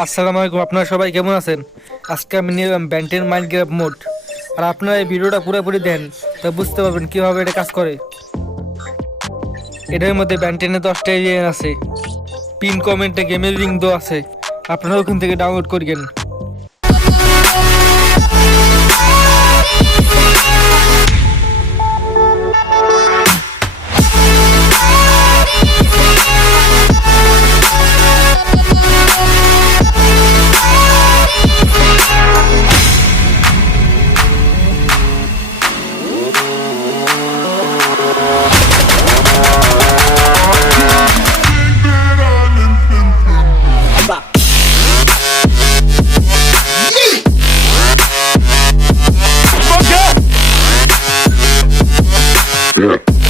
আসসালামু আলাইকুম, আপনারা সবাই কেমন আছেন? আজকে আমি নিলাম এলাম ব্যান্টেন মাইন্ড গ্রাফ মোড আর আপনারা এই ভিডিওটা পুরোপুরি দেন তা বুঝতে পারবেন কীভাবে এটা কাজ করে। এটার মধ্যে ব্যান্টেনে দশটা এরিয়া আছে। পিন কমেন্টে গেমের লিঙ্ক দেওয়া আছে। আপনারা ওখান থেকে ডাউনলোড করিয়েন Yeah.